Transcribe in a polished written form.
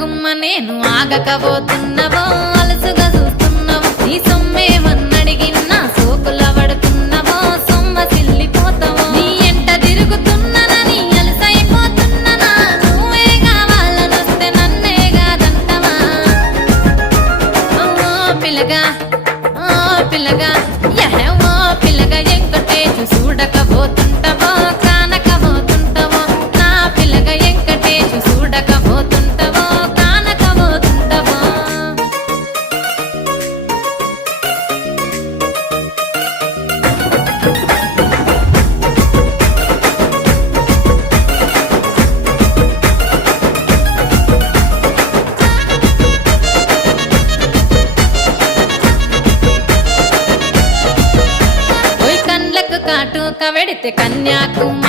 గుమ్మ నేను ఆగకపోతున్నవో అలసుగా చూస్తున్నవో నీ సొమ్మేమన్నడిగిన్నా సోకుల పడుతున్నవో సొమ్మ సిల్లిపోతావో నీ ఎంట తిరుగుతున్ననని అలసైపోతున్ననా నువ్వే కావాలనొస్తే నన్నే కాదంటవా ఓ పిల్లగా ఓ పిల్లగా యహో పిల్లగా ఎంకటేశు చూడకపోతుంటవో కానకపోతుంటవో నా పిల్లగా ఎంకటేశు చూడకపోతుంటవో కానకపోతుంటవో ఓయ్ కండ్లకు కాటుక వెడితే కన్యాకుమారి